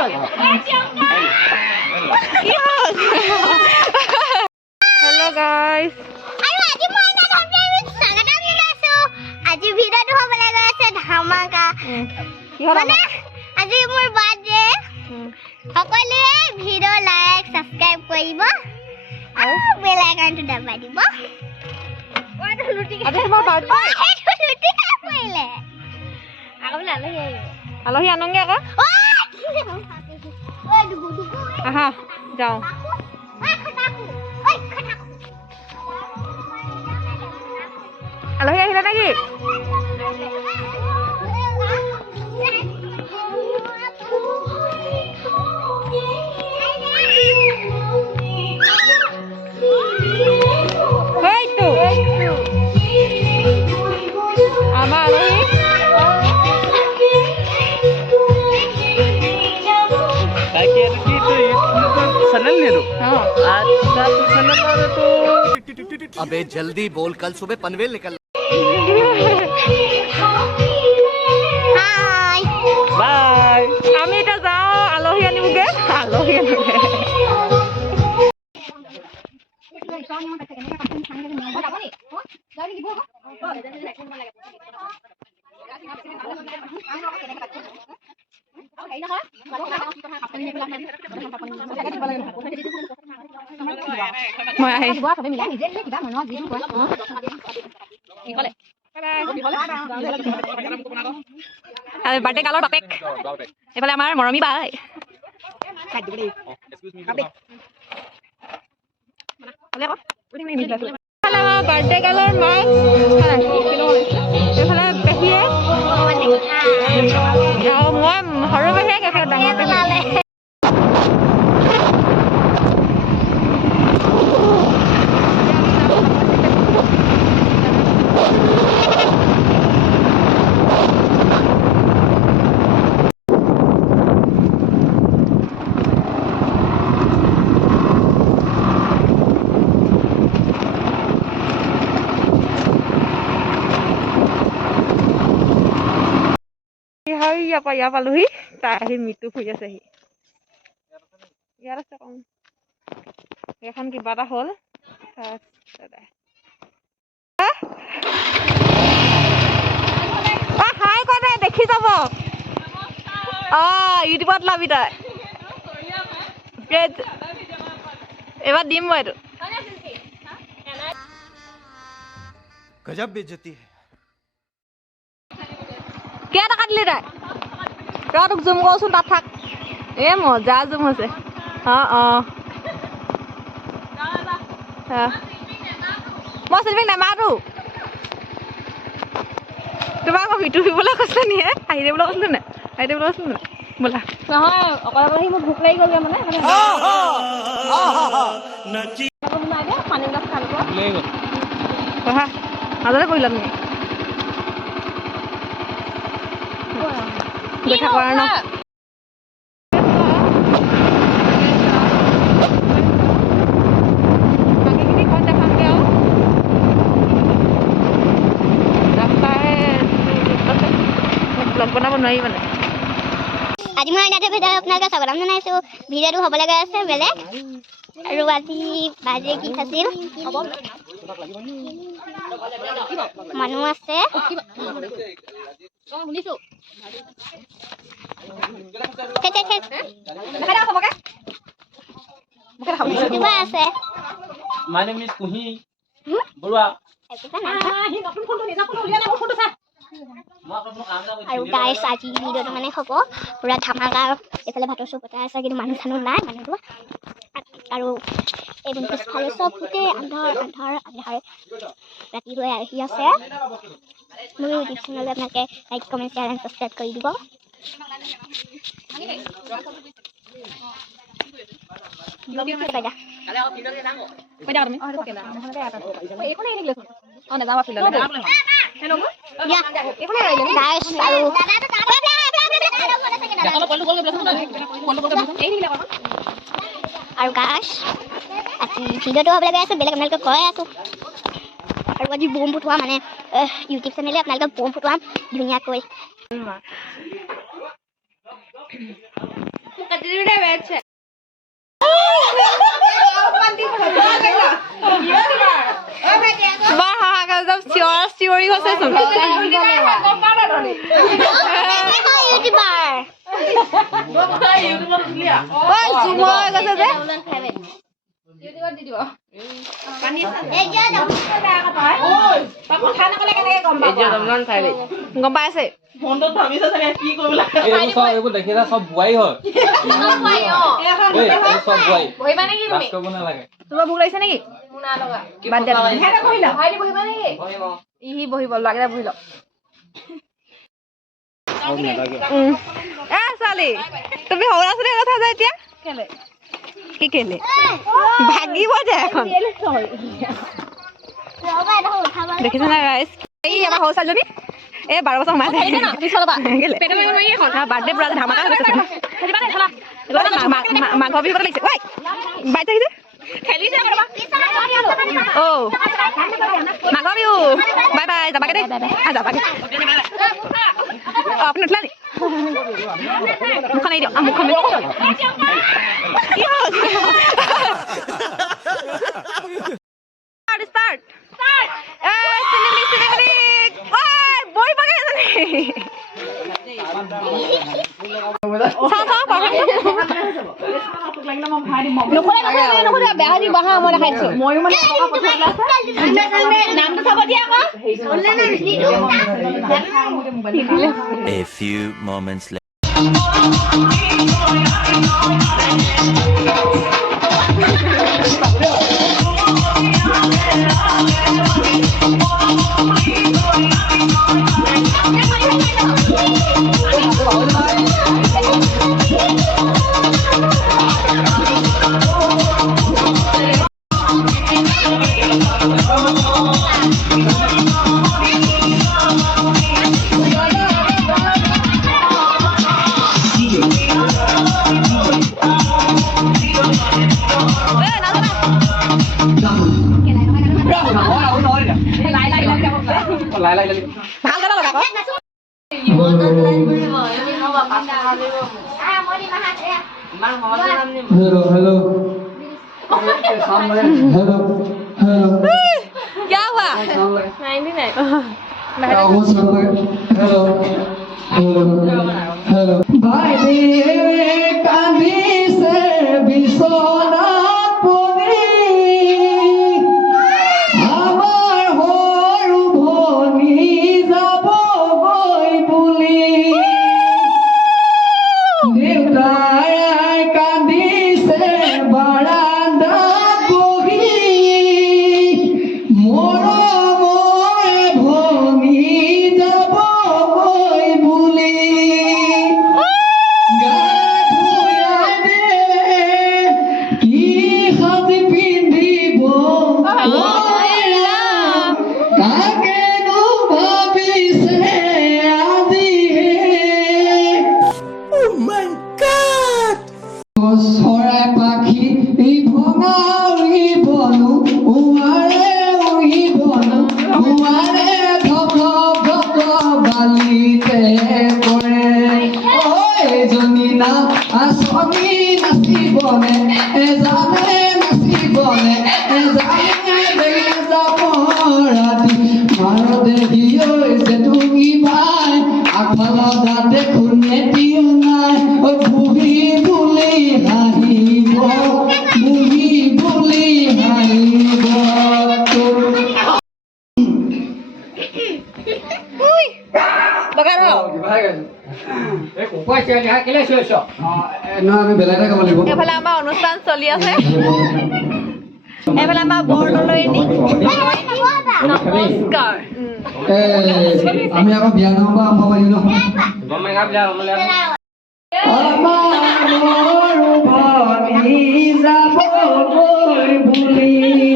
Hello guys. আজি ভিডিওটো হ'বলৈ গৈ আছে ধামাকা মানে আজি মোৰ বাৰ্থডে সকলোৱে ভিডিও লাইক সাবস্ক্ৰাইব কৰিব আৰু বেল আইকনটো দবাই দিব ওইটো লুটি আজি তোমাৰ বাৰ্থডে সেইটো লুটি খাইলে আগলে আলহী আনংগে আকৌ ওই দুগু দুগু আহা যাও ওই খটাকু ওই খটাকু আলহী আহিলা নেকি अबे जल्दी बोल कल सुबह पनवेल निकल হাই বাই আমি এটা যাও আলহী আনিবগে আলহী আনিবগে মই আহি বাৰ্থডে কালৰ বাপেক এইফালে আমাৰ মৰমী বাই বাৰ্থডে কালৰ মাক এইফালে পেহীয়ে মই সৰু পেহীয়েক এইফালে ডাঙৰ পেহীয়েক ইয়াৰ পালোহি তাই আহি মৃত্যু শুই আছেহি ইয়াত আছে কম এখন কিবা এটা হ'ল হাই কৈ দে দেখি যাব ইউটিউবত লাবি তই এবাৰ দিম মই এইটো गजब बेइज्जती है কেইটা কাটিলি তই তই তোক জুম কৰোচোন তাত থাক মজা জুম হৈছে মই চিলভিক নামাতো তোমাক মই ভিতু দিবলৈ কৈছে নি আহি দিবলৈ কৈছিলো নে আহি দিবলৈ কৈছিলো নে বোলা নহয় অকলে অকলে মোৰ ভোক লাগি গ'লগৈ মানে পানী গিলাচ খাই পঢ়া মাজতে কৰিলা তুমি গৈ থাকো আৰু ন বাকীখিনি ঘৰত দেখামগৈ আৰু ব্লগ বনাব নোৱাৰি মানে আজি মই ইয়াতে ভিডিঅ' আপোনালোকে স্বাগতম জনাইছোঁ ভিডিঅ'টো হ'বলৈ গৈ আছে বেলেগ আৰু আজি বাজে কি খাইছিল মানুহ আছে আছে My name is Kuhi Burua. আৰু গাইছ আজি ভিডিঅ'টো মানে হ'ব পুৰা ধামাকা এইফালে ভাতৰ চুপ এটা আছে কিন্তু মানুহ চানুহ নাই মানুহটো আৰু এইবোৰ পিছফালে চব গোটেই আন্ধাৰ ৰাতি হৈ আহি আছে মোৰ ইউটিউব চেনেললৈ আপোনালোকে like comment share and subscribe কৰি দিব আৰু গাছ আজি ভিডিঅ'টো হ'বলৈ গৈ আছে বেলেগ আপোনালোকে কৈ আছোঁ আৰু আজি বম ফুটোৱা মানে ইউটিউব চেনেলে আপোনালোকে বম ফুটোৱাম ধুনীয়াকৈ বাহ হাহাকাৰ জব চিঞৰি গৈছেচোন ঐ জুমুৱা গৈছে যে গম পাইছে এইবোৰ দেখিলে চব বোৱাৰী হয় চব বোৱাৰী কৰিব নালাগে তোমাৰ ভোক লাগিছে নেকি বাদ দিয়া ইহি বহিব লাগে বহি লওক ছোৱালী তুমি সৰু ছোৱালীৰ কথা যে এতিয়া কেলে কি কেলে ভাগিব যে এখন দেখিছে না গাইছ এই আমাৰ সৰু ছোৱালীজনী 12 বছৰ সোমাইছে বাৰ্থডে পুৰা ধামাকা হৈ গৈছে মাঘৰ বিহু লাগিছে ঐ বাইক থাকিছে মাঘৰ বিহু বাই বাই যাবাগে দেই যাবাগে আপুনি উঠিলা নি মুখখন আহি দিয়ক মুখখন ষ্টাৰ্ট বহি পাগে A few moments later. ভাল গান লগা हेलो हेलो हेलो हेलो क्या हुआ हेलो हेलो हेलो भाई कांदी से बिसोना पड़ी আমার হৰু ভনি যাব গৈ বুলি দেউতাই কান্দিছে বাৰান্দাত বহি মৰমৰে ভনি যাব গৈ বুলি গা ধুৱাই দে কি সাজি পিন্ধিব তাকেনো ভাবিছে চৰাই পাখি ভঙা উৰি বনো উমাৰে উৰি বনো উমাৰে ধপ ধপ বালিতে পৰে এজনী না আচনি নাচিবনে এজানে নাচিবনে এজানে বেগে যাব ৰাতি মাৰ দেহি যে তুমি ভাই আগফালৰ দাঁতে খুনে দিও নাই বুঢ়ী বুলি হাঁহিব বুঢ়ী বুলি হাঁহিব আমি বেলেগে গাব লাগিব এইফালে আমাৰ অনুষ্ঠান চলি আছে এইফালে আমাৰ বৰদলৈনী নমস্কাৰ আমি আকৌ বিয়া নাম পৰা আৰম্ভ কৰিম নহয় আমাৰ ভনি যাব গৈ বুলি